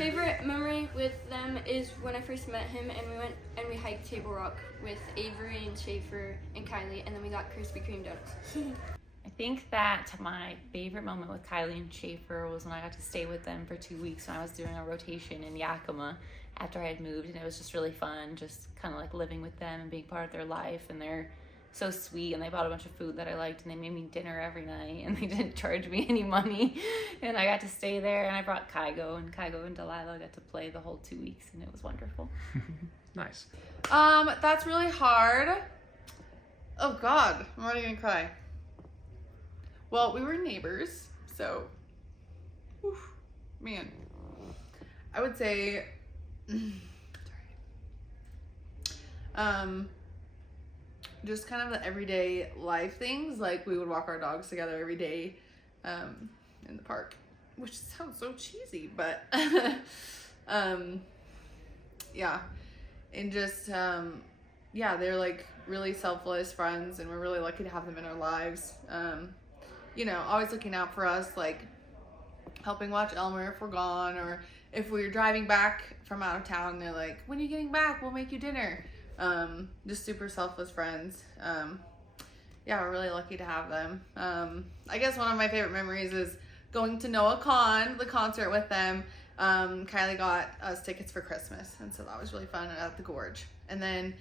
favorite memory with them is when I first met him and we went and we hiked Table Rock with Avery and Schafer and Kylie, and then we got Krispy Kreme donuts. I think that my favorite moment with Kylie and Schafer was when I got to stay with them for 2 weeks when I was doing a rotation in Yakima after I had moved, and it was just really fun, just kind of like living with them and being part of their life. And they're so sweet, and they bought a bunch of food that I liked, and they made me dinner every night, and they didn't charge me any money, and I got to stay there. And I brought Kygo and Delilah got to play the whole 2 weeks, and it was wonderful. Nice. That's really hard. Oh God, I'm already gonna cry. Well, we were neighbors, so, oof, man. I would say, just kind of the everyday life things, like we would walk our dogs together every day, in the park, which sounds so cheesy, but, yeah, and just, yeah, they're like really selfless friends, and we're really lucky to have them in our lives. You know, always looking out for us, like helping watch Elmer if we're gone, or if we're driving back from out of town, they're like, when are you getting back? We'll make you dinner. Just super selfless friends. Yeah, we're really lucky to have them. I guess one of my favorite memories is going to NoahCon, the concert with them. Kylie got us tickets for Christmas, and so that was really fun at the Gorge. And then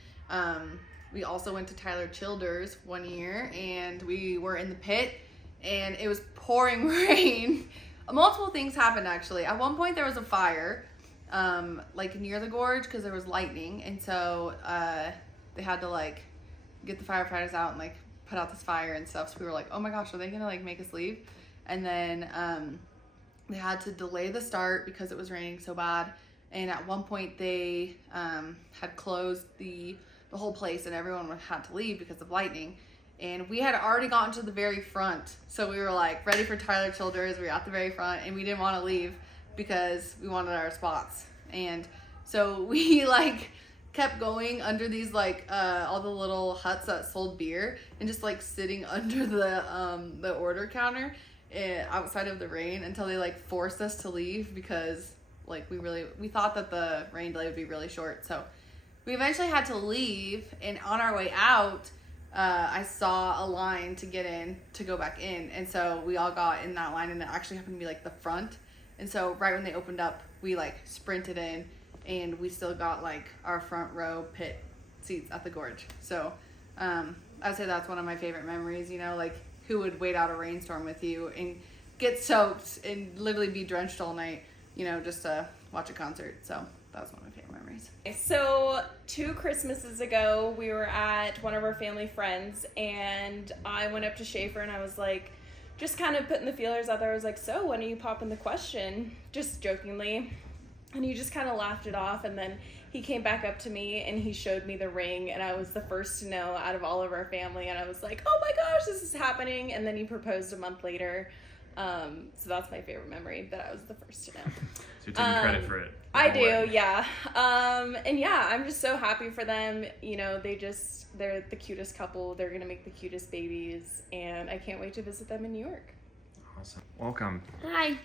we also went to Tyler Childers one year, and we were in the pit, and it was pouring rain. Multiple things happened, actually. At one point there was a fire, like near the gorge, because there was lightning, and so they had to like get the firefighters out and like put out this fire and stuff. So we were like, oh my gosh, are they gonna like make us leave? And then they had to delay the start because it was raining so bad. And at one point they had closed the whole place, and everyone had to leave because of lightning. And we had already gotten to the very front. So we were like ready for Tyler Childers. We were at the very front, and we didn't want to leave because we wanted our spots. And so we like kept going under these like all the little huts that sold beer, and just like sitting under the order counter outside of the rain until they like forced us to leave, because like we thought that the rain delay would be really short. So we eventually had to leave, and on our way out, I saw a line to get in to go back in, and so we all got in that line, and it actually happened to be like the front. And so right when they opened up, we like sprinted in, and we still got like our front row pit seats at the gorge. So I'd say that's one of my favorite memories. You know, like who would wait out a rainstorm with you and get soaked and literally be drenched all night, you know, just to watch a concert. So that was one of my favorite memories. So 2 Christmases ago, we were at one of our family friends, and I went up to Schafer and I was like, just kind of putting the feelers out there. I was like, so when are you popping the question? Just jokingly. And he just kind of laughed it off, and then he came back up to me and he showed me the ring, and I was the first to know out of all of our family, and I was like, oh my gosh, this is happening. And then he proposed a month later. So that's my favorite memory, that I was the first to know. So you're taking credit for it. I do, yeah. And yeah, I'm just so happy for them. You know, they're the cutest couple. They're going to make the cutest babies, and I can't wait to visit them in New York. Awesome. Welcome. Hi.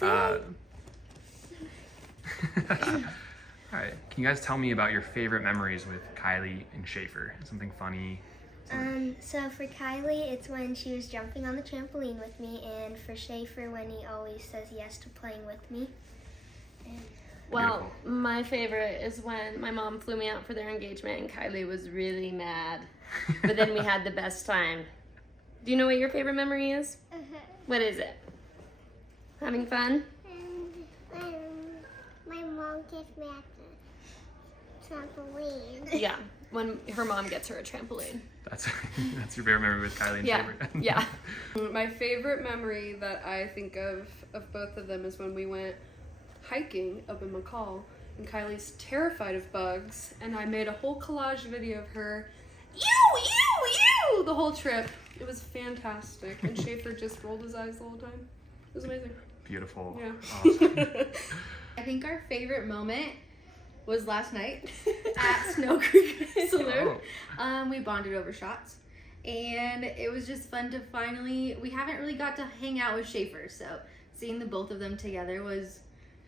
All right. Can you guys tell me about your favorite memories with Kylie and Schafer? Something funny? So for Kylie, it's when she was jumping on the trampoline with me, and for Schafer, when he always says yes to playing with me. And Well, my favorite is when my mom flew me out for their engagement, and Kylie was really mad. But then we had the best time. Do you know what your favorite memory is? What is it? Having fun? my mom gets me at the trampoline. Yeah, when her mom gets her a trampoline. That's your favorite memory with Kylie and Schafer? Yeah. My favorite memory that I think of both of them is when we went hiking up in McCall, and Kylie's terrified of bugs, and I made a whole collage video of her, the whole trip. It was fantastic, and Schafer just rolled his eyes the whole time. It was amazing. Beautiful. Yeah. Awesome. I think our favorite moment was last night at Snow Creek Saloon. We bonded over shots, and it was just fun to finally, we haven't really got to hang out with Schafer, so seeing the both of them together was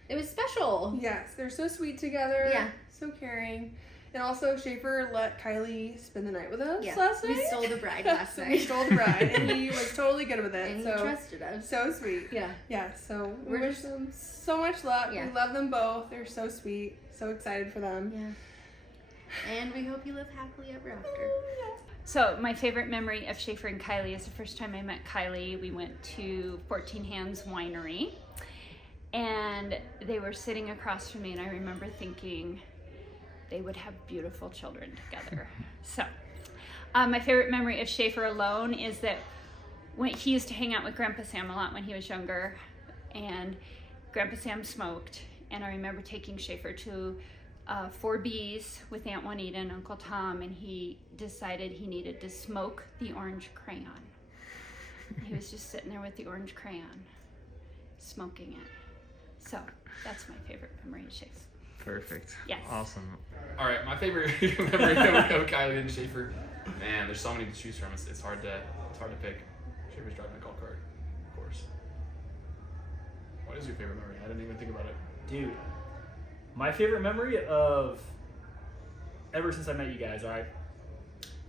it was special. Yes, they're so sweet together. Yeah. So caring. And also, Schafer let Kylie spend the night with us Yeah. last night. We stole the bride last So night. we stole the bride, and he was totally good with it. And so he trusted us. so sweet. Yeah. Yeah. So we We're wish just- them so much luck. Yeah. We love them both. They're so sweet. So excited for them. Yeah. And we hope you live happily ever after. So my favorite memory of Schafer and Kylie is the first time I met Kylie. We went to 14 Hands Winery, and they were sitting across from me, and I remember thinking they would have beautiful children together. So my favorite memory of Schafer alone is that when he used to hang out with Grandpa Sam a lot when he was younger, and Grandpa Sam smoked, and I remember taking Schafer to 4B's with Aunt Juanita and Uncle Tom, and he decided he needed to smoke the orange crayon. He was just sitting there with the orange crayon, smoking it. So that's my favorite memory of Schafer. Perfect. Yes. Awesome. All right, my favorite memory of Kylie and Schafer. Man, there's so many to choose from. It's hard to pick. Schafer's driving a golf cart, of course. What is your favorite memory? I didn't even think about it. Dude, my favorite memory of ever since I met you guys, all right?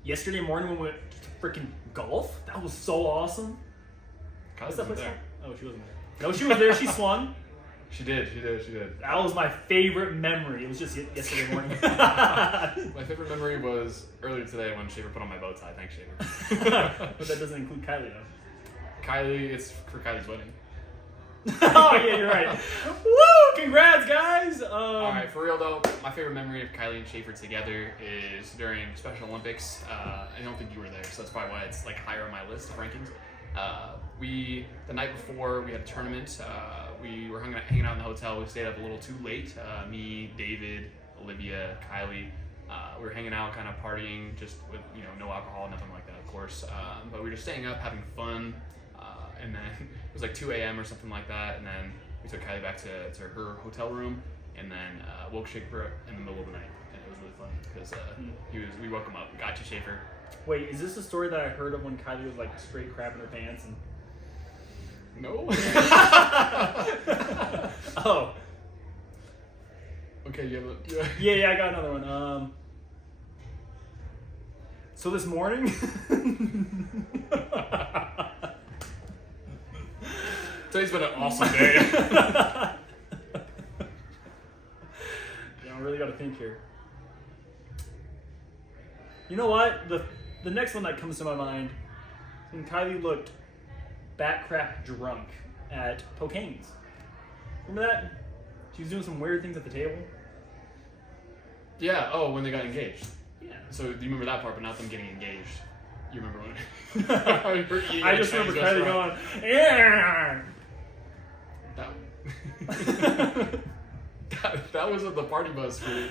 Yesterday morning when we went to freaking golf, that was so awesome. Kylie What's up, wasn't there. Oh, she wasn't there. No, she was there. She swung. She did. That was my favorite memory. It was just yesterday morning. My favorite memory was earlier today when Schafer put on my bow tie. Thanks, Schafer. But that doesn't include Kylie, though. Kylie, it's for Kylie's wedding. Oh, yeah, you're right. Woo! Congrats, guys! All right, for real though, my favorite memory of Kylie and Schafer together is during Special Olympics. I don't think you were there, so that's probably why it's like higher on my list of rankings. The night before we had a tournament, we were hanging out in the hotel. We stayed up a little too late. Me, David, Olivia, Kylie. We were hanging out, kind of partying, just with no alcohol, nothing like that, of course. But we were just staying up, having fun. And then it was like 2 a.m. or something like that. And then we took Kylie back to her hotel room, and then woke Schafer up in the middle of the night. And it was really fun because we woke him up. Got you, Schafer. Wait, is this the story that I heard of when Kylie was like straight crapping her pants? And No. oh. Okay, yeah. Yeah, I got another one. So this morning. Today's been an awesome day. Yeah, I really gotta think here. You know what? The next one that comes to my mind, when Kylie looked bat crap drunk at Pocaine's. Remember that? She was doing some weird things at the table. Yeah. Oh, when they got engaged. Yeah. So do you remember that part, but not them getting engaged? You remember when? I just remember Kylie going, yeah. That was at the party bus for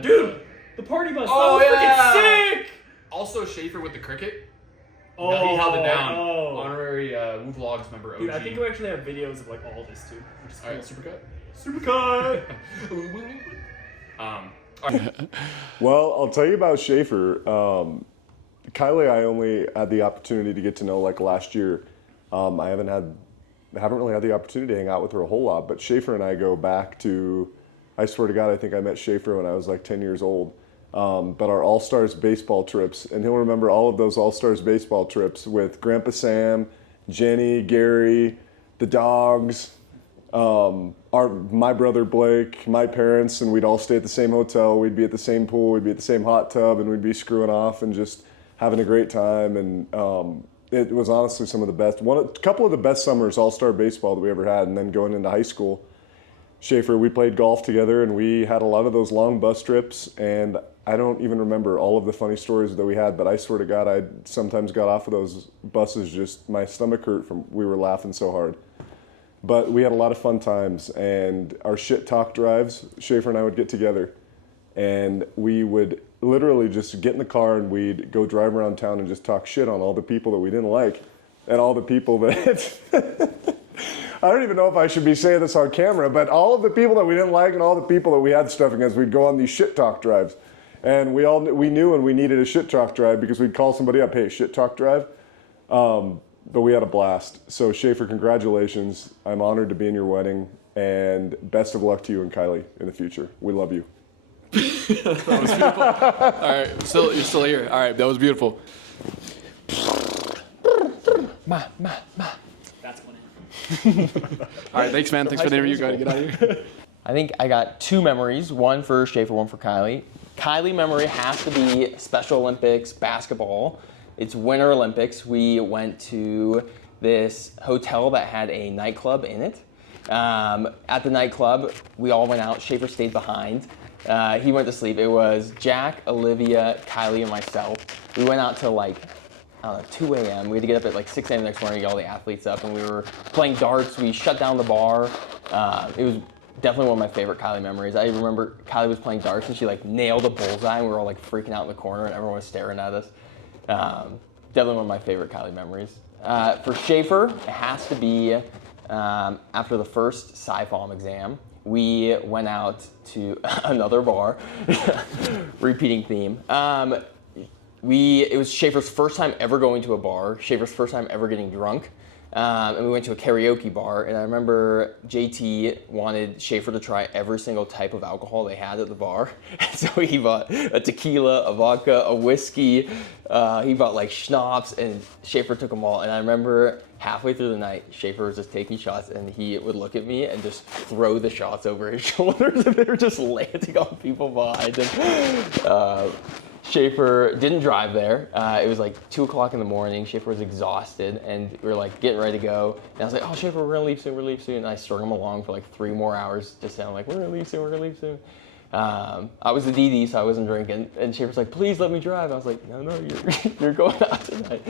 Dude, the party bus. Oh, that was yeah. freaking sick. Also, Schafer with the cricket. Oh, he held it down. Oh. Honorary Woo Vlogs member OG. Dude, I think we actually have videos of like all this too. Which is All right, cool. supercut. Supercut. Well, I'll tell you about Schafer. Kylie, I only had the opportunity to get to know like last year. I haven't really had the opportunity to hang out with her a whole lot, but Schafer and I go back to, I swear to God, I think I met Schafer when I was like 10 years old. But our All-Stars baseball trips, and he'll remember all of those All-Stars baseball trips with Grandpa Sam, Jenny, Gary, the dogs, my brother Blake, my parents, and we'd all stay at the same hotel. We'd be at the same pool, we'd be at the same hot tub, and we'd be screwing off and just having a great time. And it was honestly some of the best, a couple of the best summers All-Star baseball that we ever had. And then going into high school, Schafer, we played golf together, and we had a lot of those long bus trips, and I don't even remember all of the funny stories that we had, but I swear to God, I sometimes got off of those buses, just my stomach hurt we were laughing so hard. But we had a lot of fun times, and our shit talk drives, Schafer and I would get together, and we would literally just get in the car and we'd go drive around town and just talk shit on all the people that we didn't like, and all the people that... I don't even know if I should be saying this on camera, but all of the people that we didn't like and all the people that we had stuff against, we'd go on these shit talk drives. And we knew when we needed a shit talk drive because we'd call somebody up, hey, shit talk drive. but we had a blast. So Schafer, congratulations. I'm honored to be in your wedding, and best of luck to you and Kylie in the future. We love you. That was beautiful. All right, you're still here. All right, that was beautiful. That's funny. All right, thanks, man. Thanks for the interview. Got to get out of here. I think I got two memories, one for Schafer, one for Kylie. Kylie memory has to be Special Olympics basketball. It's Winter Olympics. We went to this hotel that had a nightclub in it. At the nightclub, we all went out. Schafer stayed behind. He went to sleep. It was Jack, Olivia, Kylie, and myself. We went out till like, I don't know, 2 a.m. We had to get up at like 6 a.m. the next morning to get all the athletes up, and we were playing darts. We shut down the bar. It was definitely one of my favorite Kylie memories. I remember Kylie was playing darts, and she like nailed a bullseye, and we were all like freaking out in the corner, and everyone was staring at us. Definitely one of my favorite Kylie memories. For Schafer, it has to be after the first Sci-Pharm exam. We went out to another bar, repeating theme. It was Schafer's first time ever going to a bar, Schafer's first time ever getting drunk, and we went to a karaoke bar, and I remember JT wanted Schafer to try every single type of alcohol they had at the bar, and so he bought a tequila, a vodka, a whiskey, he bought like schnapps, and Schafer took them all, and I remember halfway through the night, Schafer was just taking shots, and he would look at me and just throw the shots over his shoulders, and they were just landing on people behind him. Schafer didn't drive there. It was like 2 o'clock in the morning. Schafer was exhausted, and we were like getting ready to go. And I was like, "Oh, Schafer, we're gonna leave soon. We're gonna leave soon." And I strung him along for like 3 more hours, just saying like, "We're gonna leave soon. We're gonna leave soon." I was the DD, so I wasn't drinking. And Schafer's like, "Please let me drive." I was like, "No, you're going out tonight."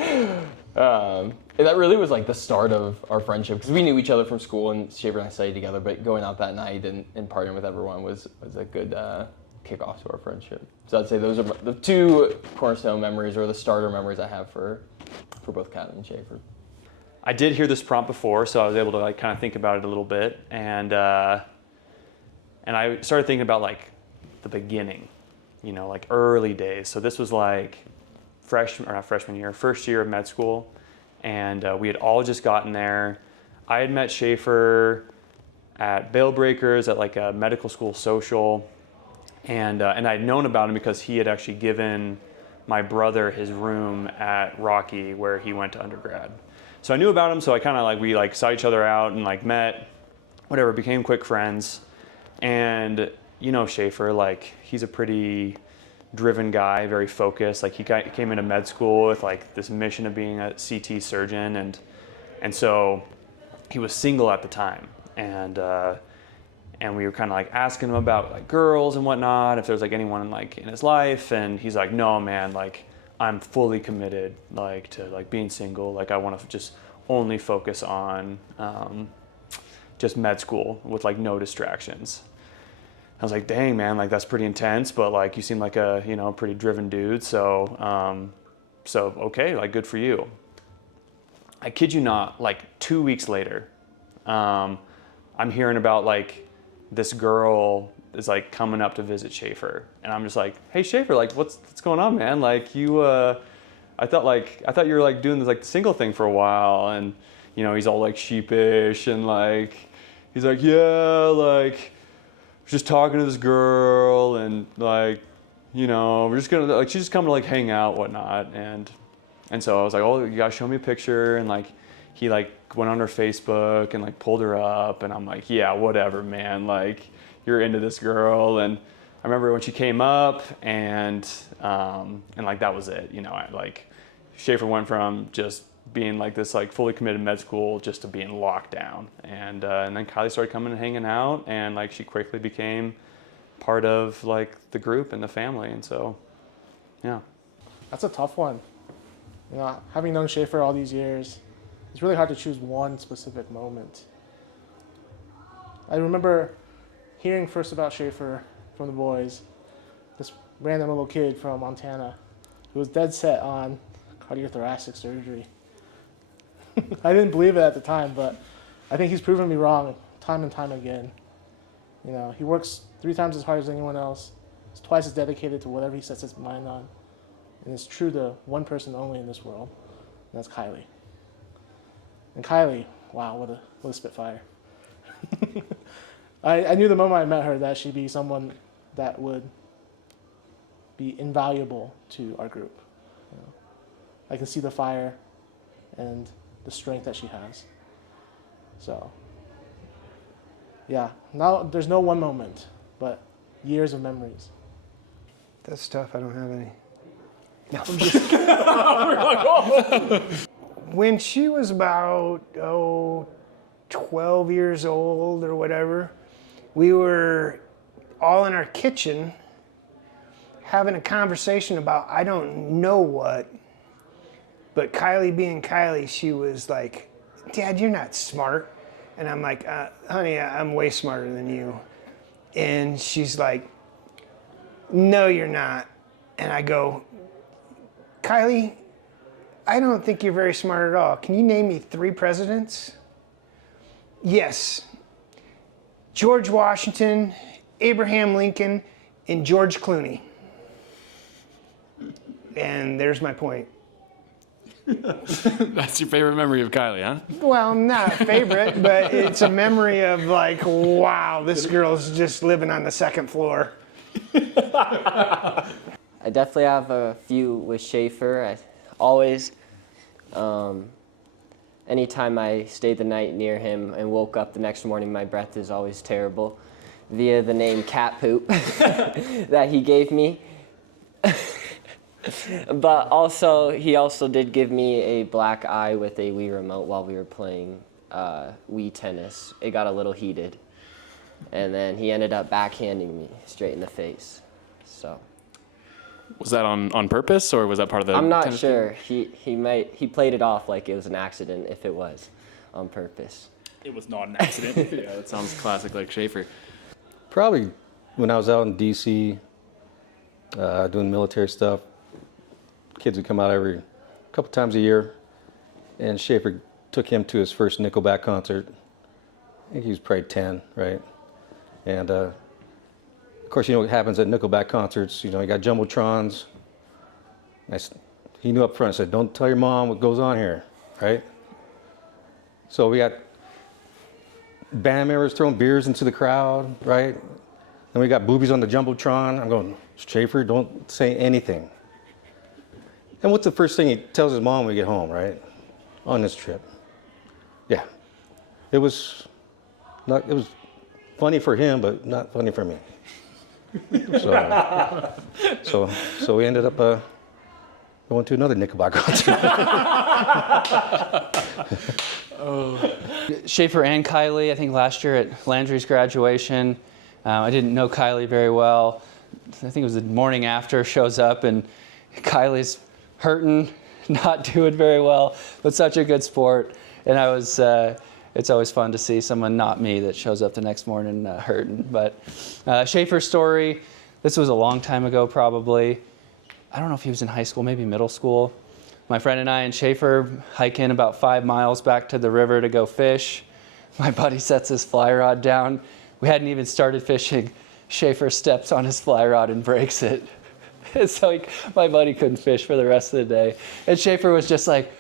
And that really was like the start of our friendship, because we knew each other from school, and Schafer and I studied together. But going out that night and partying with everyone was a good kickoff to our friendship. So I'd say those are the 2 cornerstone memories, or the starter memories I have for both Kylie and Schafer. I did hear this prompt before, so I was able to like kind of think about it a little bit, and I started thinking about like the beginning, like early days. So this was like first year of med school, and we had all just gotten there. I had met Schafer at Bail Breakers at like a medical school social. And I'd known about him because he had actually given my brother his room at Rocky, where he went to undergrad. So I knew about him, so I kind of like, we like saw each other out and like met, whatever, became quick friends. And Schafer, like he's a pretty driven guy, very focused. Like he came into med school with like this mission of being a CT surgeon, and so he was single at the time. And we were kind of like asking him about like girls and whatnot, if there's like anyone like in his life, and he's like, "No, man, like I'm fully committed like to like being single. Like I want to just only focus on just med school with like no distractions." I was like, "Dang, man, like that's pretty intense, but like you seem like a pretty driven dude. So okay, like good for you." I kid you not, like 2 weeks later, I'm hearing about like this girl is like coming up to visit Schafer, and I'm just like, "Hey Schafer, like what's going on, man? Like you, I thought you were like doing this like single thing for a while." And he's all like sheepish, and like he's like, "Yeah, like just talking to this girl, and like we're just gonna like she's just coming to like hang out, whatnot." And so I was like, "Oh, you gotta show me a picture." And like he like went on her Facebook and like pulled her up, and I'm like, "Yeah, whatever, man, like you're into this girl." And I remember when she came up, and like that was it. Schafer went from just being like this like fully committed med school just to being locked down, and then Kylie started coming and hanging out, and like she quickly became part of like the group and the family. And so yeah, that's a tough one. Having known Schafer all these years, it's really hard to choose one specific moment. I remember hearing first about Schafer from the boys, this random little kid from Montana who was dead set on cardiothoracic surgery. I didn't believe it at the time, but I think he's proven me wrong time and time again. He works 3 times as hard as anyone else. He's twice as dedicated to whatever he sets his mind on. And it's true to one person only in this world, and that's Kylie. And Kylie, wow, what a spitfire. I knew the moment I met her that she'd be someone that would be invaluable to our group. You know, I can see the fire and the strength that she has. So, yeah, now there's no one moment, but years of memories. That's tough. I don't have any. No. When she was about 12 years old or whatever, we were all in our kitchen having a conversation about I don't know what, but Kylie being Kylie, she was like, "Dad, you're not smart." And I'm like, "Honey, I'm way smarter than you." And she's like, "No, you're not." And I go, "Kylie, I don't think you're very smart at all. Can you name me 3 presidents?" "Yes. George Washington, Abraham Lincoln, and George Clooney." And there's my point. That's your favorite memory of Kylie, huh? Well, not a favorite, but it's a memory of like, wow, this girl's just living on the second floor. I definitely have a few with Schafer. Anytime I stayed the night near him and woke up the next morning, my breath is always terrible via the name Cat Poop that he gave me. But also, he also did give me a black eye with a Wii remote while we were playing Wii tennis. It got a little heated. And then he ended up backhanding me straight in the face. So. Was that on purpose, or was that part of the I'm not tennis sure. He played it off like it was an accident if it was on purpose. It was not an accident. Yeah, that sounds classic like Schafer. Probably when I was out in D.C. Doing military stuff. Kids would come out a couple times a year, and Schafer took him to his first Nickelback concert. I think he was probably 10, right? And of course, you know what happens at Nickelback concerts. You know, you got jumbotrons. He knew up front. Said, "Don't tell your mom what goes on here," right? So we got band members throwing beers into the crowd, right? Then we got boobies on the jumbotron. I'm going, "Schafer, don't say anything." And what's the first thing he tells his mom when we get home, right? On this trip. Yeah. It was funny for him, but not funny for me. So we ended up going to another Nickelback concert. Schafer and Kylie, I think last year at Landry's graduation. I didn't know Kylie very well. I think it was the morning after, shows up and Kylie's hurting, not doing very well, but such a good sport. And it's always fun to see someone not me that shows up the next morning hurting. But Schafer's story, this was a long time ago probably. I don't know if he was in high school, maybe middle school. My friend and I and Schafer hike in about 5 miles back to the river to go fish. My buddy sets his fly rod down. We hadn't even started fishing. Schafer steps on his fly rod and breaks it. It's like my buddy couldn't fish for the rest of the day. And Schafer was just like,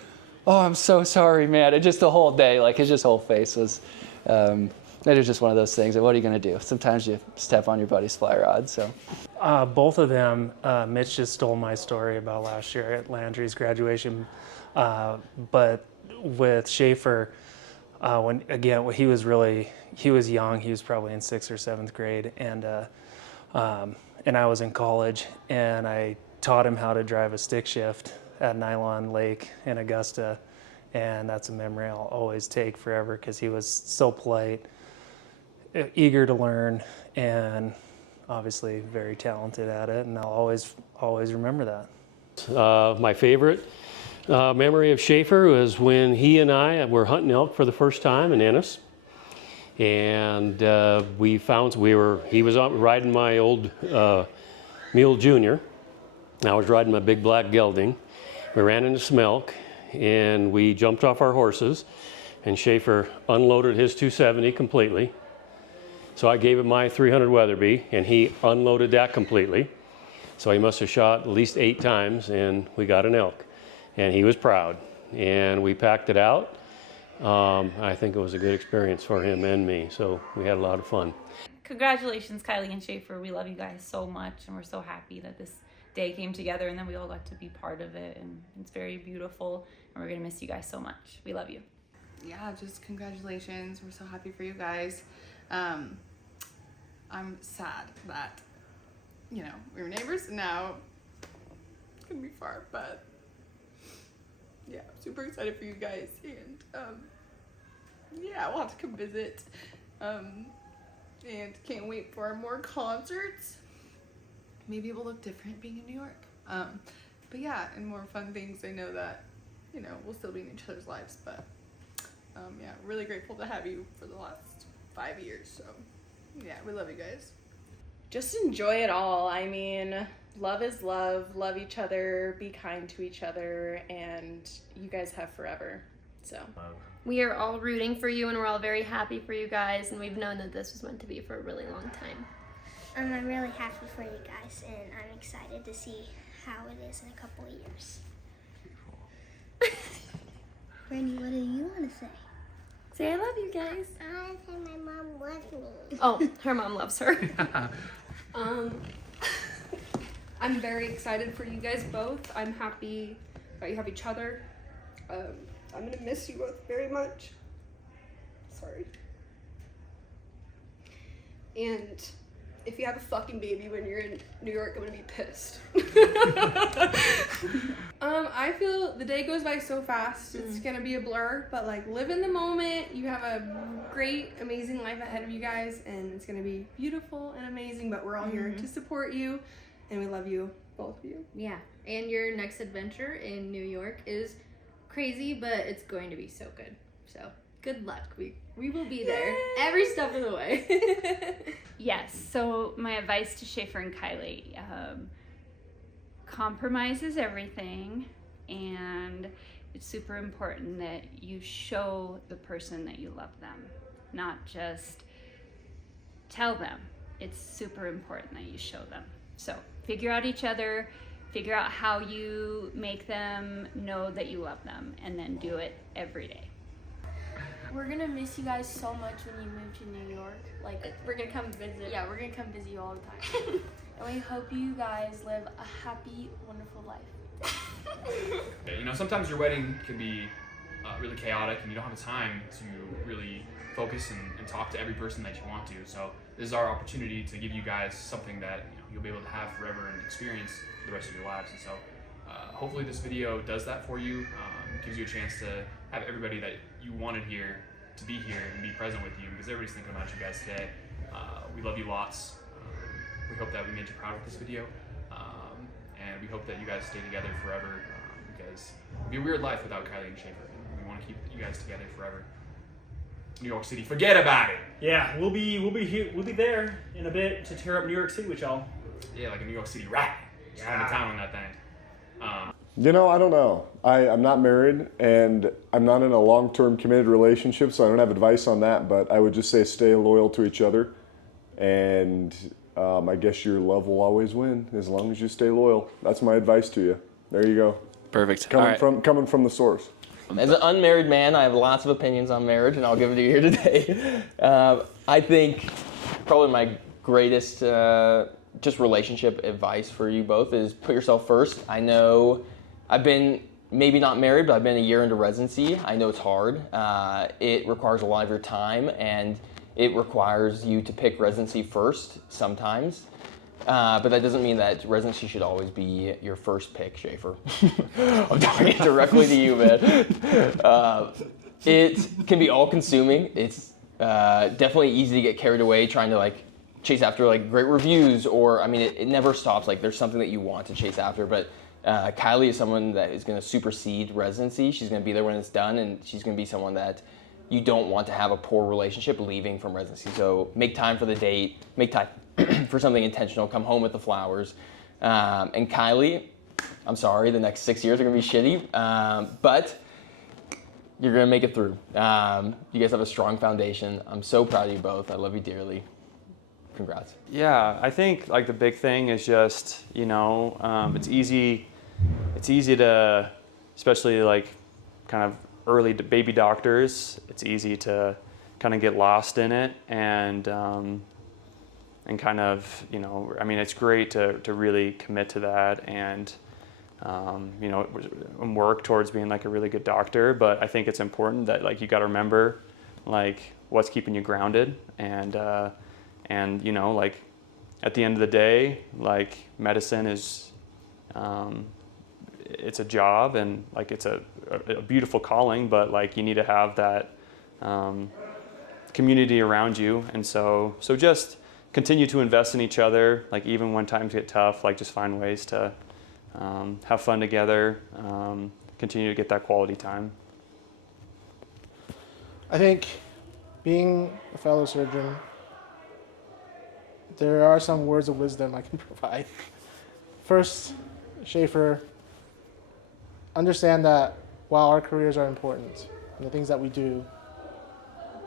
"Oh, I'm so sorry, man." And just the whole day, like his whole face was, it was just one of those things. Like, what are you going to do? Sometimes you step on your buddy's fly rod, so. Both of them, Mitch just stole my story about last year at Landry's graduation. But with Schafer, when he was young, he was probably in 6th or 7th grade, and I was in college, and I taught him how to drive a stick shift at Nylon Lake in Augusta, and that's a memory I'll always take forever because he was so polite, eager to learn, and obviously very talented at it, and I'll always remember that. My favorite memory of Schafer was when he and I were hunting elk for the first time in Ennis. And he was riding my old Mule Junior. I was riding my big black gelding. We ran into some elk and we jumped off our horses, and Schafer unloaded his 270 completely. So I gave him my 300 Weatherby and he unloaded that completely. So he must have shot at least 8 times and we got an elk. And he was proud. And we packed it out I think it was a good experience for him and me, so we had a lot of fun. Congratulations, Kylie and Schafer. We love you guys so much, and we're so happy that this day came together and then we all got to be part of it, and it's very beautiful, and we're gonna miss you guys so much. We love you. Yeah, just congratulations. We're so happy for you guys. I'm sad that, we were neighbors and now it's gonna be far, but yeah, I'm super excited for you guys, and yeah, we'll have to come visit, and can't wait for more concerts. Maybe it will look different being in New York, but yeah, and more fun things. I know that, we'll still be in each other's lives, but yeah, really grateful to have you for the last 5 years, so yeah, we love you guys. Just enjoy it all. I mean, love is love. Love each other. Be kind to each other. And you guys have forever. So We are all rooting for you, and we're all very happy for you guys, and we've known that this was meant to be for a really long time. I'm really happy for you guys, and I'm excited to see how it is in a couple of years. Brandy, what do you want to say? Say I love you guys. I want to say my mom loves me. Oh, her mom loves her. I'm very excited for you guys both. I'm happy that you have each other. I'm gonna miss you both very much. Sorry. And if you have a fucking baby when you're in New York, I'm gonna be pissed. I feel the day goes by so fast. It's gonna be a blur, but live in the moment. You have a great, amazing life ahead of you guys, and it's gonna be beautiful and amazing, but we're all here to support you, and we love you, both of you. Yeah, and your next adventure in New York is crazy, but it's going to be so good. So good luck. We will be there every step of the way. Yes, so my advice to Schafer and Kylie, compromise is everything, and it's super important that you show the person that you love them, not just tell them. It's super important that you show them. So figure out each other, figure out how you make them know that you love them, and then do it every day. We're gonna miss you guys so much when you move to New York. We're gonna come visit. Yeah, we're gonna come visit you all the time. And we hope you guys live a happy, wonderful life. Sometimes your wedding can be really chaotic, and you don't have the time to really focus and talk to every person that you want to. So this is our opportunity to give you guys something that you'll be able to have forever and experience for the rest of your lives. And so hopefully this video does that for you. Gives you a chance to have everybody that you wanted here to be here and be present with you, because everybody's thinking about you guys today. We love you lots. We hope that we made you proud with this video, and we hope that you guys stay together forever, because it'd be a weird life without Kylie and Schafer, and we want to keep you guys together forever. New York City, forget about it. Yeah, we'll be here. We'll be there in a bit to tear up New York City with y'all. Yeah, like a New York City rat. Just going to town on that thing. I don't know. I'm not married, and I'm not in a long-term committed relationship, so I don't have advice on that, but I would just say stay loyal to each other, and I guess your love will always win as long as you stay loyal. That's my advice to you. There you go. Perfect. Coming from the source. As an unmarried man, I have lots of opinions on marriage, and I'll give it to you here today. I think probably my greatest just relationship advice for you both is put yourself first. I know I've been maybe not married, but I've been a year into residency. I know it's hard. It requires a lot of your time, and it requires you to pick residency first sometimes. But that doesn't mean that residency should always be your first pick, Schafer. I'm talking directly to you, man. It can be all-consuming. It's definitely easy to get carried away trying to chase after great reviews, or it never stops. There's something that you want to chase after, but Kylie is someone that is going to supersede residency. She's going to be there when it's done, and she's going to be someone that you don't want to have a poor relationship leaving from residency. So make time for the date, make time for something intentional, come home with the flowers. And Kylie, I'm sorry, the next 6 years are going to be shitty, but you're going to make it through. You guys have a strong foundation. I'm so proud of you both. I love you dearly. Congrats. Yeah, I think the big thing is just, it's easy to, especially kind of early baby doctors, it's easy to kind of get lost in it and kind of, you know, I mean, it's great to really commit to that and, you know, and work towards being like a really good doctor. But I think it's important that like you got to remember like what's keeping you grounded and you know, like at the end of the day, like medicine is, it's a job and like it's a beautiful calling, but like you need to have that community around you. And so just continue to invest in each other, like even when times get tough, like just find ways to have fun together, continue to get that quality time. I think being a fellow surgeon, there are some words of wisdom I can provide. First, Schafer, understand that while our careers are important and the things that we do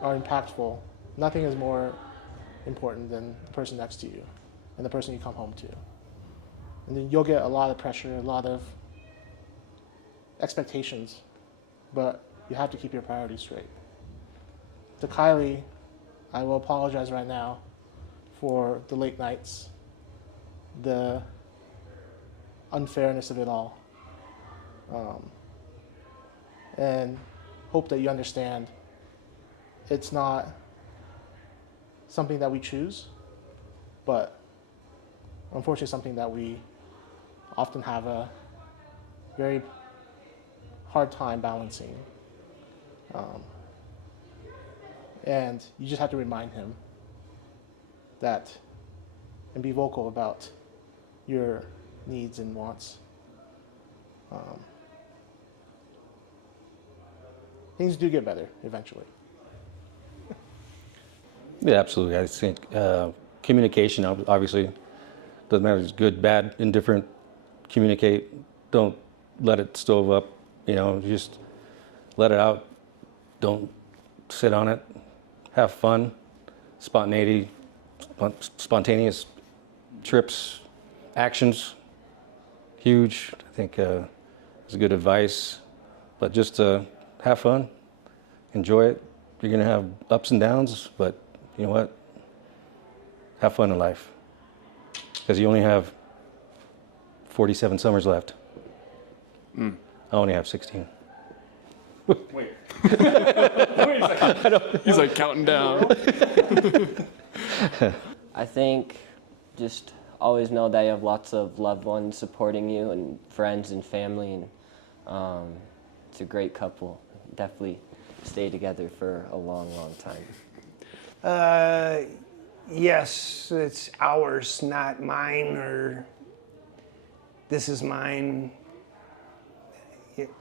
are impactful, nothing is more important than the person next to you and the person you come home to. And then you'll get a lot of pressure, a lot of expectations, but you have to keep your priorities straight. To Kylie, I will apologize right now for the late nights, the unfairness of it all, and hope that you understand it's not something that we choose, but unfortunately something that we often have a very hard time balancing. And you just have to remind him that and be vocal about your needs and wants. Things do get better eventually. Yeah, absolutely. I think communication, obviously, doesn't matter if it's good, bad, indifferent, communicate. Don't let it stove up, you know, just let it out. Don't sit on it. Have fun, spontaneity, spontaneous trips, actions, huge. I think it's good advice, but just have fun, enjoy it. You're gonna have ups and downs, but you know what? Have fun in life, because you only have 47 summers left. I only have 16. Wait. Wait a second. He's like counting down. I think just always know that you have lots of loved ones supporting you and friends and family, and it's a great couple. Definitely stay together for a long, long time. Yes, it's ours, not mine, or this is mine,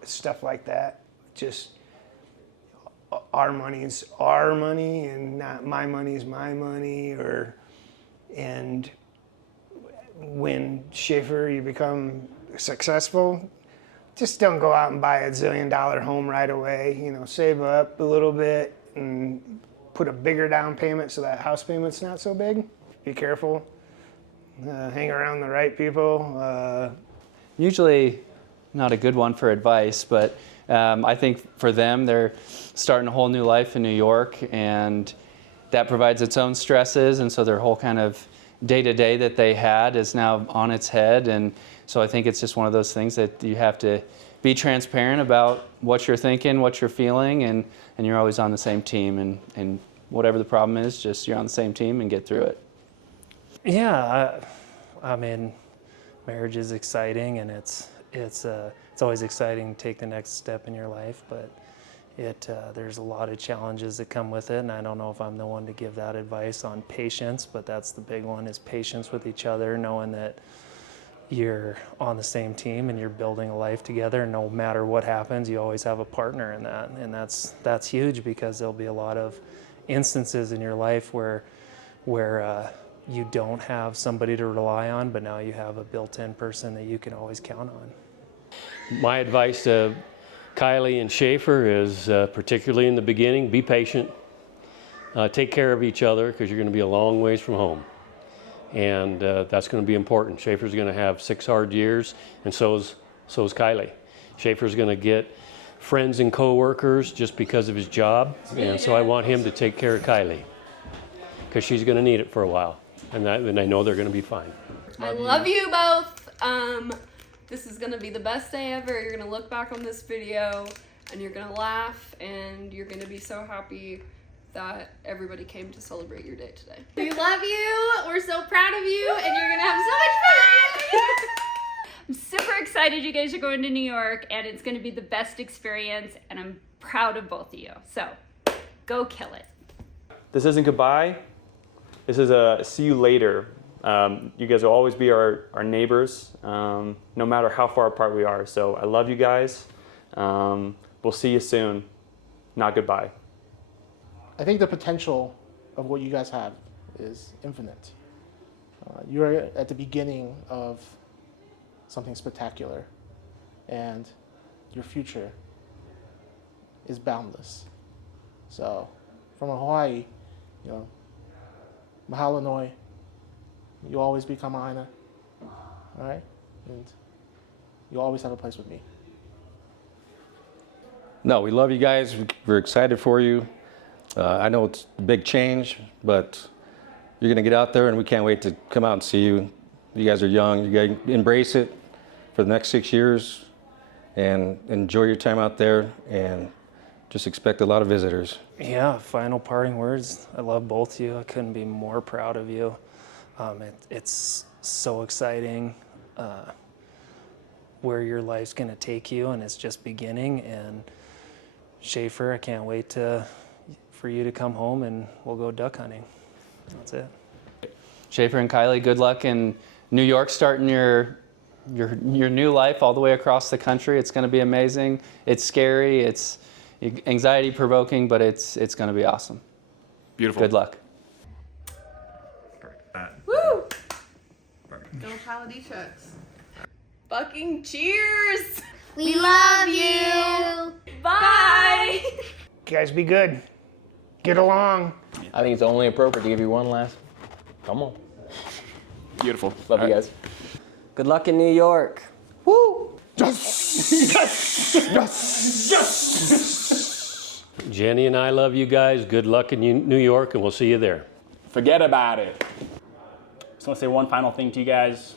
stuff like that. Just our money's our money and not my money's my money, and when Schafer, you become successful, just don't go out and buy a $1 zillion home right away. You know, save up a little bit and put a bigger down payment so that house payment's not so big. Be careful. Hang around the right people. Usually not a good one for advice, but I think for them, they're starting a whole new life in New York, and that provides its own stresses, and so their whole kind of day-to-day that they had is now on its head. And so I think it's just one of those things that you have to be transparent about what you're thinking, what you're feeling, and you're always on the same team, and whatever the problem is, just you're on the same team and get through it. Yeah, I mean, marriage is exciting, and it's always exciting to take the next step in your life, but there's a lot of challenges that come with it, and I don't know if I'm the one to give that advice on patience, but that's the big one, is patience with each other, knowing that you're on the same team and you're building a life together. No matter what happens, you always have a partner in that, and that's huge, because there'll be a lot of instances in your life where you don't have somebody to rely on, but now you have a built-in person that you can always count on. My advice to Kylie and Schafer is, particularly in the beginning, be patient. Take care of each other, because you're going to be a long ways from home. And that's going to be important. Schafer's going to have 6 hard years, and so is Kylie. Schafer's going to get friends and coworkers just because of his job, and so I want him to take care of Kylie because she's going to need it for a while, and I know they're going to be fine. I love you both. This is going to be the best day ever. You're going to look back on this video and you're going to laugh and you're going to be so happy that everybody came to celebrate your day today. We love you. We're so proud of you and you're going to have so much fun. I'm super excited you guys are going to New York, and it's going to be the best experience, and I'm proud of both of you. So, go kill it. This isn't goodbye. This is a see you later. You guys will always be our neighbors, no matter how far apart we are. So I love you guys. We'll see you soon. Not goodbye. I think the potential of what you guys have is infinite. You're at the beginning of something spectacular, and your future is boundless. So, from Hawaii, mahalo nui. You always be kama'aina, all right? And you always have a place with me. No, we love you guys. We're excited for you. I know it's a big change, but you're going to get out there, and we can't wait to come out and see you. You guys are young. You guys embrace it for the next 6 years and enjoy your time out there, and just expect a lot of visitors. Yeah, final parting words. I love both of you. I couldn't be more proud of you. It's so exciting where your life's going to take you, and it's just beginning. And Schafer, I can't wait for you to come home and we'll go duck hunting. That's it. Schafer and Kylie, good luck in New York, starting your new life all the way across the country. It's going to be amazing. It's scary. It's anxiety provoking, but it's going to be awesome. Beautiful. Good luck. Woo! Go Kylie Chucks. Fucking cheers! We love you. Bye! You guys be good. Get along. I think it's only appropriate to give you one last. Come on. Beautiful. Love you guys. Good luck in New York. Woo! Yes! Yes! Yes! Yes! Jenny and I love you guys. Good luck in New York, and we'll see you there. Forget about it. Just want to say one final thing to you guys.